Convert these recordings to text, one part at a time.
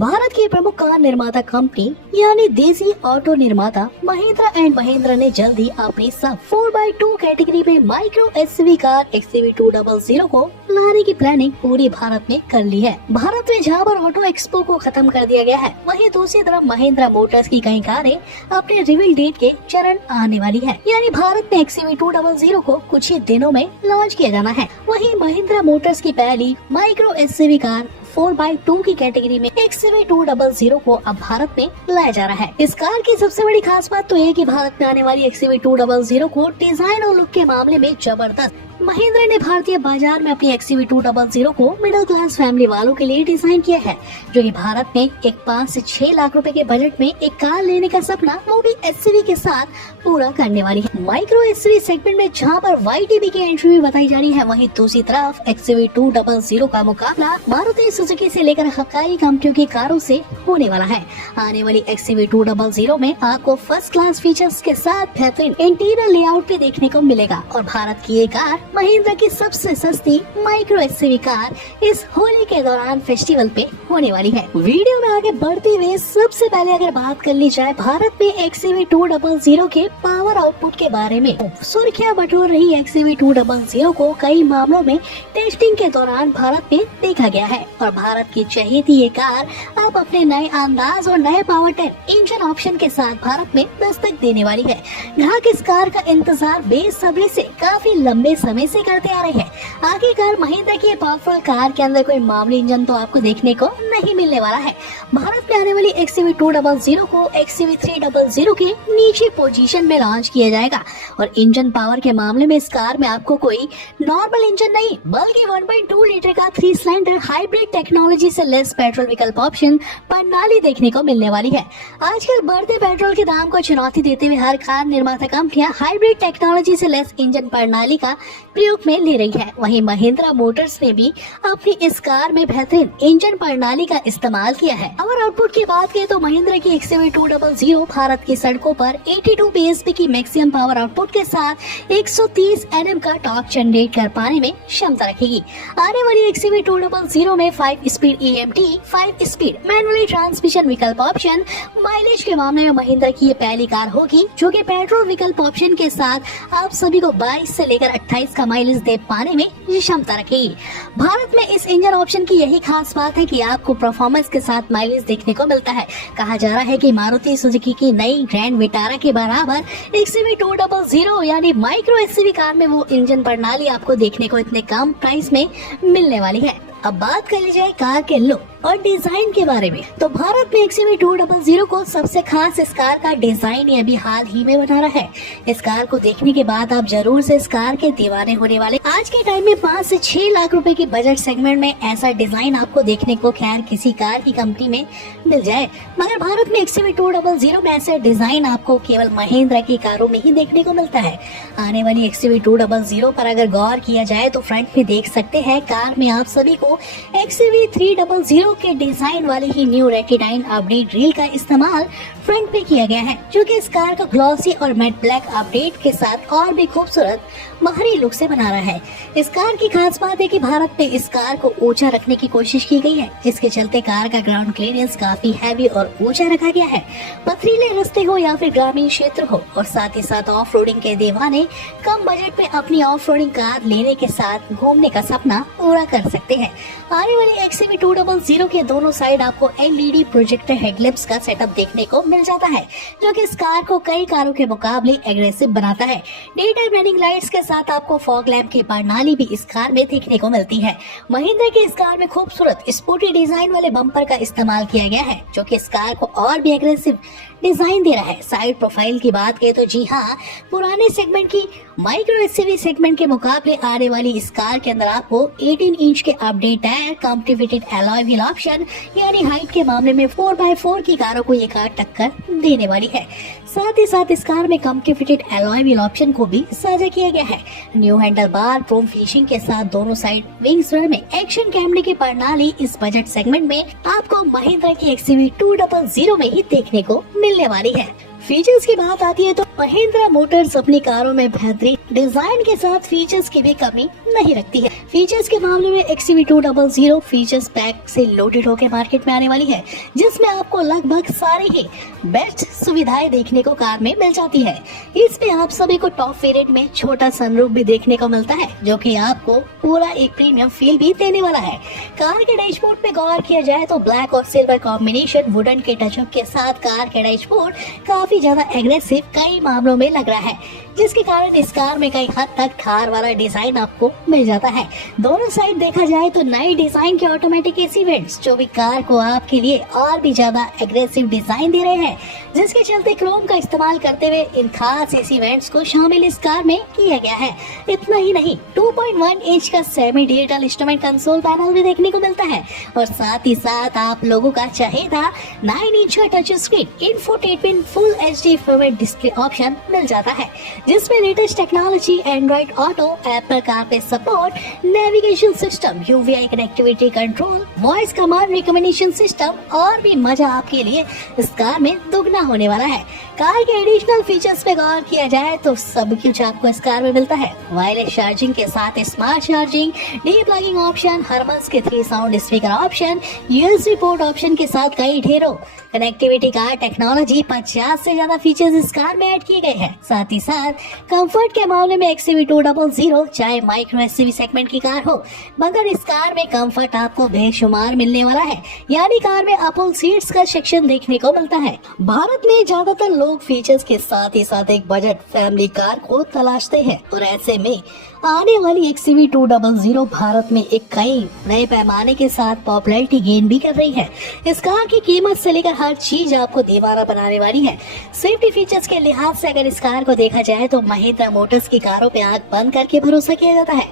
भारत की प्रमुख कार निर्माता कंपनी यानी देसी ऑटो निर्माता महिंद्रा एंड महिंद्रा ने जल्द ही अपनी सब 4x2 कैटेगरी में माइक्रो एसयूवी कार XUV200 को लाने की प्लानिंग पूरी भारत में कर ली है। भारत में जहां पर ऑटो एक्सपो को खत्म कर दिया गया है, वहीं दूसरी तरफ महिंद्रा मोटर्स की कई कारें अपने रिवील डेट के चरण आने वाली है। यानी भारत में XUV200 को कुछ ही दिनों में लॉन्च किया जाना है। वहीं महिंद्रा मोटर्स की पहली माइक्रो एसयूवी कार 4x2 की कैटेगरी में XUV200 को अब भारत में लाया जा रहा है। इस कार की सबसे बड़ी खास बात तो ये कि भारत में आने वाली XUV200 को डिजाइन और लुक के मामले में जबरदस्त महिंद्रा ने भारतीय बाजार में अपनी XUV200 को मिडिल क्लास फैमिली वालों के लिए डिजाइन किया है, जो कि भारत में एक 5 से 6 लाख रुपए के बजट में एक कार लेने का सपना वो भी एसयूवी के साथ पूरा करने वाली है। माइक्रो एसयूवी सेगमेंट में जहां पर YTB की एंट्री भी बताई जा रही है, वहीं दूसरी तरफ XUV200 का मुकाबला मारुति सुजुकी से लेकर हक्काई कंपनियों की कारों से होने वाला है। आने वाली XUV200 में आपको फर्स्ट क्लास फीचर्स के साथ बेहतरीन इंटीरियर लेआउट भी देखने को मिलेगा और भारत की ये कार महिंद्रा की सबसे सस्ती माइक्रो एसयूवी कार इस होली के दौरान फेस्टिवल पे होने वाली है। वीडियो में आगे बढ़ते हुए सबसे पहले अगर बात कर ली जाए भारत में XUV200 के पावर आउटपुट के बारे में, सुर्खियां बटोर रही XUV200 को कई मामलों में टेस्टिंग के दौरान भारत में देखा गया है और भारत की चहेती ये कार अब अपने नए अंदाज और नए पावर 10 इंजन ऑप्शन के साथ भारत में दस्तक देने वाली है। ग्राहक इस कार का इंतजार बेसब्री से काफी लंबे समय से करते आ रहे हैं। आखिरकार महिंद्रा की पावरफुल कार के अंदर कोई मामूली इंजन तो आपको देखने को नहीं मिलने वाला है। भारत में आने वाली XUV200 को XUV300 के नीचे पोजीशन में लॉन्च किया जाएगा और इंजन पावर के मामले में इस कार में आपको कोई नॉर्मल इंजन नहीं बल्कि 1.2 लीटर का 3 सिलेंडर हाइब्रिड टेक्नोलॉजी से लेस पेट्रोल विकल्प ऑप्शन प्रणाली देखने को मिलने वाली है। आजकल बढ़ते पेट्रोल के दाम को चुनौती देते हुए हर कार निर्माता कंपनियां हाइब्रिड टेक्नोलॉजी से लेस इंजन प्रणाली का प्रयोग में ले रही है। वहीं महिंद्रा मोटर्स ने भी अपनी इस कार में बेहतरीन इंजन प्रणाली का इस्तेमाल किया है। पावर आउटपुट की बात करें तो महिंद्रा की XUV200 भारत की सड़कों पर 82 bhp की मैक्सिमम पावर आउटपुट के साथ 130 Nm का टॉर्क जनरेट कर पाने में क्षमता रखेगी। आने वाली XUV200 में 5 speed EMT, 5 speed manually transmission विकल्प ऑप्शन, माइलेज के मामले में महिंद्रा की ये पहली कार होगी जो कि पेट्रोल विकल्प ऑप्शन के साथ आप सभी को 22 से लेकर 28 का माइलेज दे पाने में क्षमता रखेगी। भारत में इस इंजन ऑप्शन की यही खास बात है कि आपको परफॉर्मेंस के साथ माइलेज देखने को मिलता है। कहा जा रहा है कि मारुति सुजुकी की नई ग्रैंड विटारा के बराबर XUV200 यानी माइक्रो एसयूवी कार में वो इंजन प्रणाली आपको देखने को इतने कम प्राइस में मिलने वाली है। अब बात कर ली जाए कार के लुक और डिजाइन के बारे में, तो भारत में XUV200 को सबसे खास इस कार का डिजाइन ये अभी हाल ही में बना रहा है। इस कार को देखने के बाद आप जरूर से इस कार के दीवाने होने वाले। आज के टाइम में 5 से 6 लाख रुपए की बजट सेगमेंट में ऐसा डिजाइन आपको देखने को खैर किसी कार की कंपनी में मिल जाए, मगर भारत में XUV200 में ऐसा डिजाइन आपको केवल महिंद्रा की कारों में ही देखने को मिलता है। आने वाली XUV200 पर अगर गौर किया जाए तो फ्रंट में देख सकते हैं कार में आप सभी को XUV300 के डिजाइन वाली ही न्यू रेटिनाइन अपडेट रील का इस्तेमाल फ्रंट पे किया गया है, जो कि इस कार को ग्लॉसी और मैट ब्लैक अपडेट के साथ और भी खूबसूरत बाहरी लुक से बना रहा है। इस कार की खास बात है कि भारत में इस कार को ऊंचा रखने की कोशिश की गई है, जिसके चलते कार का ग्राउंड क्लियरेंस काफी हैवी और ऊंचा रखा गया है। पथरीले रास्ते हो या फिर ग्रामीण क्षेत्र हो और साथ ही साथ ऑफ रोडिंग के दीवाने कम बजट में अपनी ऑफ रोडिंग कार लेने के साथ घूमने का सपना पूरा कर सकते हैं। आने वाली XUV200 के दोनों साइड आपको LED प्रोजेक्टर हेडलैम्प्स का सेटअप देखने को मिल जाता है, जो कि इस कार को कई कारों के मुकाबले एग्रेसिव बनाता है। डे टाइम रनिंग लाइट्स के साथ आपको फॉग लैम्प की प्रणाली भी इस कार में देखने को मिलती है। महिंद्रा की इस कार में खूबसूरत स्पोर्टी डिजाइन वाले बम्पर का इस्तेमाल किया गया है, जो कि इस कार को और भी एग्रेसिव डिजाइन दे रहा है। साइड प्रोफाइल की बात करें तो जी हाँ, पुराने सेगमेंट की माइक्रो एसयूवी सेगमेंट के मुकाबले आने वाली इस कार के अंदर आपको 18 इंच के update tyre, company fitted alloy wheel option, यानी हाइट के मामले में 4x4 की कारों को ये कार टक्कर देने वाली है। साथ ही साथ इस कार में company fitted alloy wheel option को भी साझा किया गया है। New handle bar, Chrome finishing के साथ दोनों साइड विंग्स में एक्शन कैमरे की प्रणाली इस बजट सेगमेंट में आपको महिंद्रा की XUV200 में ही देखने को मिलने वाली है। फीचर्स की बात आती है तो महिंद्रा मोटर्स अपनी कारों में बेहतरीन डिजाइन के साथ फीचर्स की भी कमी नहीं रखती है। फीचर्स के मामले में XUV200 फीचर्स पैक से लोडेड होकर मार्केट में आने वाली है, जिसमें आपको लगभग सारे ही बेस्ट सुविधाएं देखने को कार में मिल जाती है। इसमें आप सभी को टॉप वेरिएंट में छोटा सनरूफ भी देखने को मिलता है, जो कि आपको पूरा एक प्रीमियम फील भी देने वाला है। कार के डैशबोर्ड में गौर किया जाए तो ब्लैक और सिल्वर कॉम्बिनेशन वुडन के टचअप के साथ कार का डैशबोर्ड काफी ज्यादा एग्रेसिव कई मामलों में लग रहा है, जिसके कारण इस कार में कई हद तक थार वाला डिजाइन आपको मिल जाता है। दोनों साइड देखा जाए तो नए डिजाइन के ऑटोमेटिक एसी वेंट्स जो भी कार को आपके लिए और भी ज्यादा एग्रेसिव डिजाइन दे रहे हैं, जिसके चलते क्रोम का इस्तेमाल करते हुए इन खास एसी वेंट्स को शामिल इस कार में किया गया है। इतना ही नहीं, 2.1 इंच का semi digital instrument console panel भी देखने को मिलता है और साथ ही साथ आप लोगों का चाहेगा 9 इंच का touch screen infotainment full HD format display option मिल जाता है, जिसमें latest technology Android auto, Apple CarPlay support, navigation system, UVI connectivity control, voice command recommendation system और भी मजा आपके लिए इस कार में दुगना होने वाला है। कार के एडिशनल फीचर्स पे गौर किया जाए तो सब कुछ आपको इस कार में मिलता है। वायरलेस चार्जिंग के साथ smart charging, D plugging option, Hermes के 3 sound speaker option, USB port option के साथ कई ढेरों कनेक्टिविटी कार टेक्नोलॉजी 50 से ज्यादा फीचर्स इस कार में ऐड किए गए हैं। साथ ही साथ कंफर्ट के मामले में XUV200 चाहे माइक्रो SUV सेगमेंट की कार हो, मगर इस कार में कंफर्ट आपको बेशुमार मिलने वाला है। यानी कार में अपुल सीट्स का सेक्शन देखने को मिलता है। भारत में ज्यादातर लोग फीचर्स के साथ ही साथ एक बजट फैमिली कार को तलाशते हैं और ऐसे में आने वाली XUV200 भारत में एक कई नए पैमाने के साथ पॉपुलैरिटी गेन भी कर रही है। इस कार की कीमत से लेकर हर चीज आपको दीवाना बनाने वाली है। सेफ्टी फीचर्स के लिहाज से अगर इस कार को देखा जाए तो महिंद्रा मोटर्स की कारों पे आंख बंद करके भरोसा किया जाता है।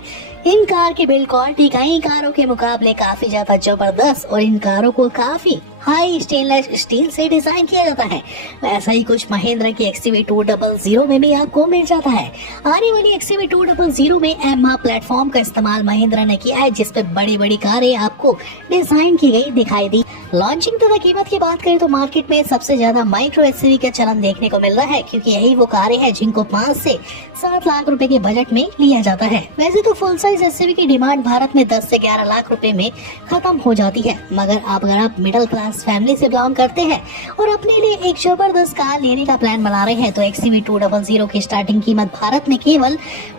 इन कार की बिल्ड क्वालिटी कई कारों के मुकाबले काफी ज्यादा जबरदस्त और इन कारों को काफी हाई स्टेनलेस स्टील से डिजाइन किया जाता है। ऐसा ही कुछ महिंद्रा की XUV200 में भी आपको मिल जाता है। आने वाली XUV200 में एम्मा प्लेटफॉर्म का इस्तेमाल महिंद्रा ने किया है, जिस पे बड़ी बड़ी कारें आपको डिजाइन की गई दिखाई दी। लॉन्चिंग तथा कीमत की बात करें तो मार्केट में सबसे ज्यादा माइक्रो SUV का चलन देखने को मिल रहा है, क्योंकि यही वो कारें हैं जिनको 5 से 7 लाख रुपए के बजट में लिया जाता है। वैसे तो फुल साइज SUV की डिमांड भारत में 10 से 11 लाख रुपए में खत्म हो जाती है, मगर अगर आप मिडिल क्लास फैमिली से बिलोंग करते हैं और अपने लिए एक जबरदस्त कार लेने का प्लान बना रहे हैं तो XUV200 की स्टार्टिंग कीमत भारत में केवल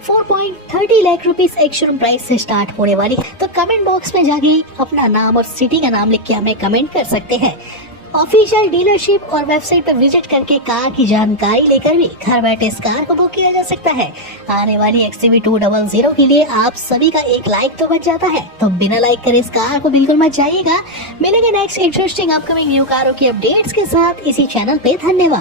4.30 लाख रुपीस एक शोरूम प्राइस से स्टार्ट होने वाली है। तो कमेंट बॉक्स में जाके अपना नाम और सिटी का नाम लिख के हमें कमेंट कर सकते हैं। ऑफिशियल डीलरशिप और वेबसाइट पर विजिट करके कार की जानकारी लेकर भी घर बैठे इस कार को बुक किया जा सकता है। आने वाली XUV200 के लिए आप सभी का एक लाइक तो बच जाता है, तो बिना लाइक करे इस कार को बिल्कुल मत जाइएगा। मिलेंगे नेक्स्ट इंटरेस्टिंग अपकमिंग न्यू कारों की अपडेट्स के साथ इसी चैनल पे। धन्यवाद।